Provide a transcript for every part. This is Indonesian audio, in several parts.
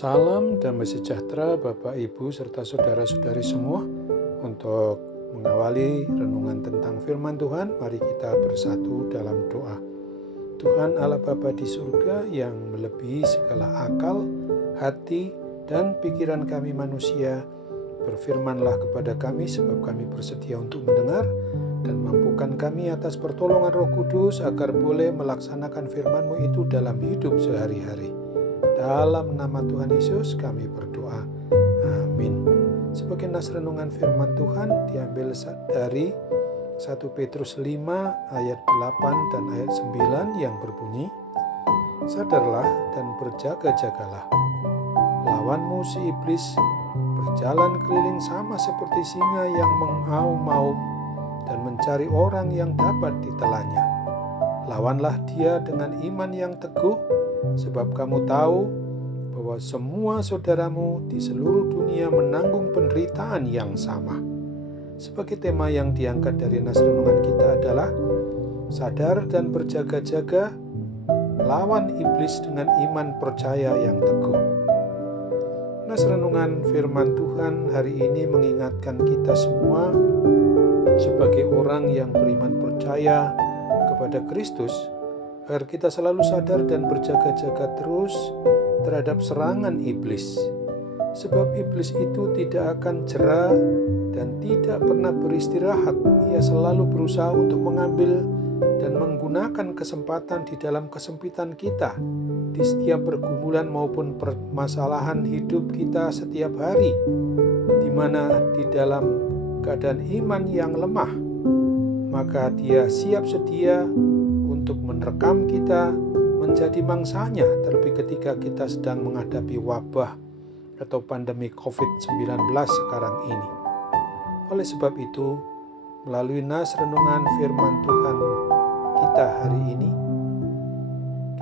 Salam damai sejahtera Bapak, Ibu, serta saudara-saudari semua. Untuk mengawali renungan tentang firman Tuhan, mari kita bersatu dalam doa. Tuhan Allah Bapa di surga yang melebihi segala akal, hati, dan pikiran kami manusia, berfirmanlah kepada kami sebab kami bersedia untuk mendengar, dan mampukan kami atas pertolongan Roh Kudus agar boleh melaksanakan firman-Mu itu dalam hidup sehari-hari. Dalam nama Tuhan Yesus kami berdoa. Amin. Sebagai nas renungan firman Tuhan diambil dari 1 Petrus 5 ayat 8 dan ayat 9 yang berbunyi, sadarlah dan berjaga-jagalah. Lawanmu si iblis berjalan keliling sama seperti singa yang mengaum-ngaum dan mencari orang yang dapat ditelannya. Lawanlah dia dengan iman yang teguh, sebab kamu tahu bahwa semua saudaramu di seluruh dunia menanggung penderitaan yang sama. Sebagai tema yang diangkat dari nas renungan kita adalah sadar dan berjaga-jaga, lawan iblis dengan iman percaya yang teguh. Nas renungan firman Tuhan hari ini mengingatkan kita semua sebagai orang yang beriman percaya kepada Kristus, agar kita selalu sadar dan berjaga-jaga terus terhadap serangan iblis. Sebab iblis itu tidak akan jera dan tidak pernah beristirahat. Ia selalu berusaha untuk mengambil dan menggunakan kesempatan di dalam kesempitan kita, di setiap pergumulan maupun permasalahan hidup kita setiap hari, di mana di dalam keadaan iman yang lemah, maka dia siap sedia untuk menerkam kita menjadi mangsanya, terlebih ketika kita sedang menghadapi wabah atau pandemi COVID-19 sekarang ini. Oleh sebab itu, melalui nas renungan firman Tuhan kita hari ini,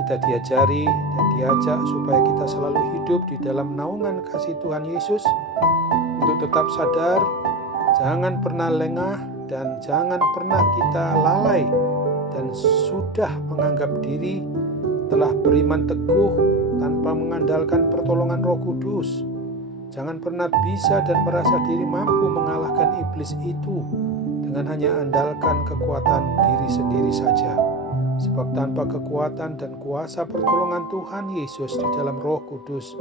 kita diajari dan diajak supaya kita selalu hidup di dalam naungan kasih Tuhan Yesus, untuk tetap sadar, jangan pernah lengah, dan jangan pernah kita lalai dan sudah menganggap diri telah beriman teguh tanpa mengandalkan pertolongan Roh Kudus. Jangan pernah bisa dan merasa diri mampu mengalahkan iblis itu dengan hanya andalkan kekuatan diri sendiri saja. Sebab tanpa kekuatan dan kuasa pertolongan Tuhan Yesus di dalam Roh Kudus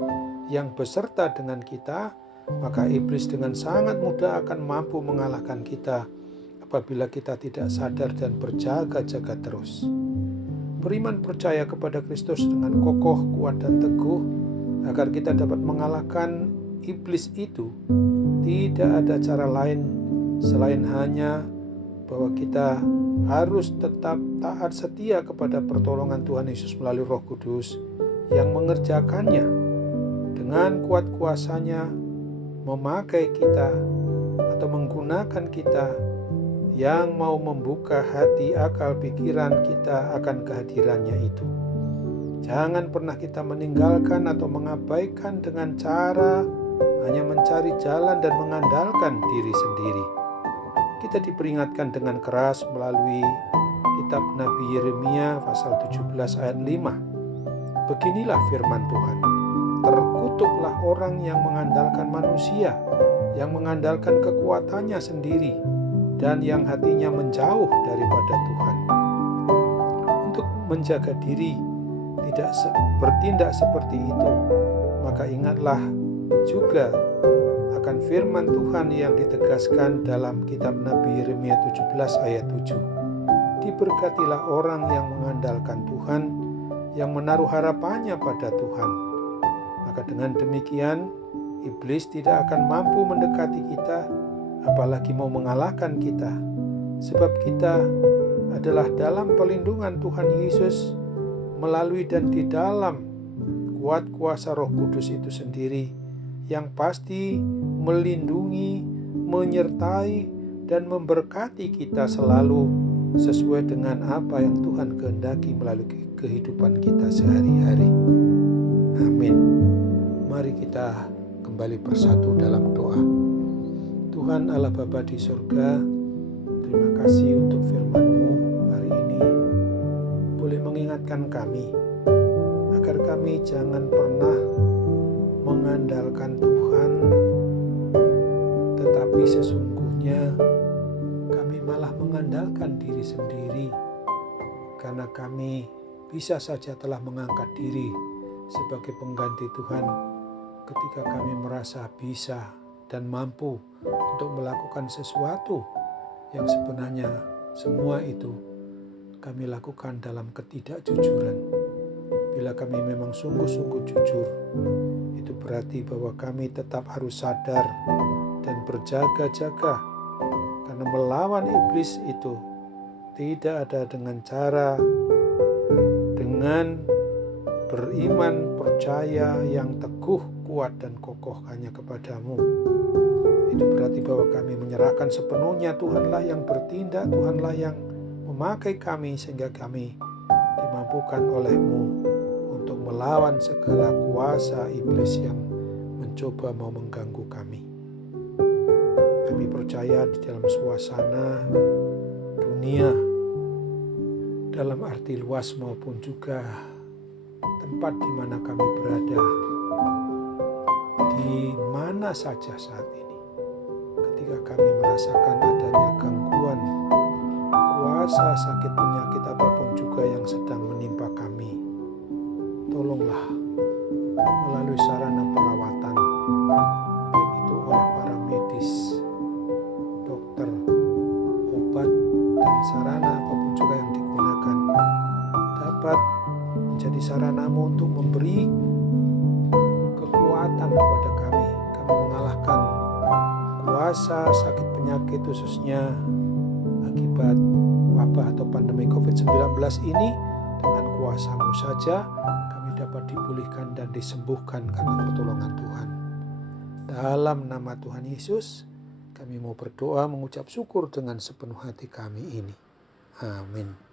yang beserta dengan kita, maka iblis dengan sangat mudah akan mampu mengalahkan kita apabila kita tidak sadar dan berjaga-jaga terus. Beriman percaya kepada Kristus dengan kokoh, kuat, dan teguh agar kita dapat mengalahkan iblis itu. Tidak ada cara lain selain hanya bahwa kita harus tetap taat setia kepada pertolongan Tuhan Yesus melalui Roh Kudus yang mengerjakannya dengan kuat kuasanya, memakai kita atau menggunakan kita yang mau membuka hati, akal, pikiran kita akan kehadirannya itu. Jangan pernah kita meninggalkan atau mengabaikan dengan cara hanya mencari jalan dan mengandalkan diri sendiri. Kita diperingatkan dengan keras melalui kitab Nabi Yeremia pasal 17 ayat 5. Beginilah firman Tuhan, terkutuklah orang yang mengandalkan manusia, yang mengandalkan kekuatannya sendiri, dan yang hatinya menjauh daripada Tuhan. Untuk menjaga diri tidak bertindak seperti itu, maka ingatlah juga akan firman Tuhan yang ditegaskan dalam kitab Nabi Yeremia 17 ayat 7. Diberkatilah orang yang mengandalkan Tuhan, yang menaruh harapannya pada Tuhan. Maka dengan demikian, iblis tidak akan mampu mendekati kita, apalagi mau mengalahkan kita, sebab kita adalah dalam perlindungan Tuhan Yesus melalui dan di dalam kuat kuasa Roh Kudus itu sendiri, yang pasti melindungi, menyertai, dan memberkati kita selalu sesuai dengan apa yang Tuhan kehendaki melalui kehidupan kita sehari-hari. Amin. Mari kita kembali bersatu dalam doa. Tuhan Allah Bapa di surga, terima kasih untuk firman-Mu hari ini boleh mengingatkan kami agar kami jangan pernah mengandalkan Tuhan, tetapi sesungguhnya kami malah mengandalkan diri sendiri, karena kami bisa saja telah mengangkat diri sebagai pengganti Tuhan ketika kami merasa bisa dan mampu untuk melakukan sesuatu yang sebenarnya semua itu kami lakukan dalam ketidakjujuran. Bila kami memang sungguh-sungguh jujur, itu berarti bahwa kami tetap harus sadar dan berjaga-jaga, karena melawan iblis itu tidak ada dengan cara dengan beriman percaya yang teguh, kuat dan kokoh hanya kepadamu. Itu berarti bahwa kami menyerahkan sepenuhnya. Tuhanlah yang bertindak, Tuhanlah yang memakai kami sehingga kami dimampukan oleh-Mu untuk melawan segala kuasa iblis yang mencoba mau mengganggu kami. Kami percaya di dalam suasana dunia, dalam arti luas maupun juga tempat di mana kami berada, di mana saja saat ini, ketika kami merasakan adanya gangguan, kuasa, sakit, penyakit apapun juga yang sedang menimpa kami, tolonglah melalui sarana perawatan, baik itu oleh para medis, dokter, obat, dan sarana apapun juga yang digunakan, dapat menjadi sarana-Mu untuk memberi kekuatan kepada kami mengalahkan kuasa sakit penyakit, khususnya akibat wabah atau pandemi COVID-19 ini. Dengan kuasa-Mu saja kami dapat dipulihkan dan disembuhkan karena pertolongan Tuhan. Dalam nama Tuhan Yesus kami mau berdoa, mengucap syukur dengan sepenuh hati kami ini. Amin.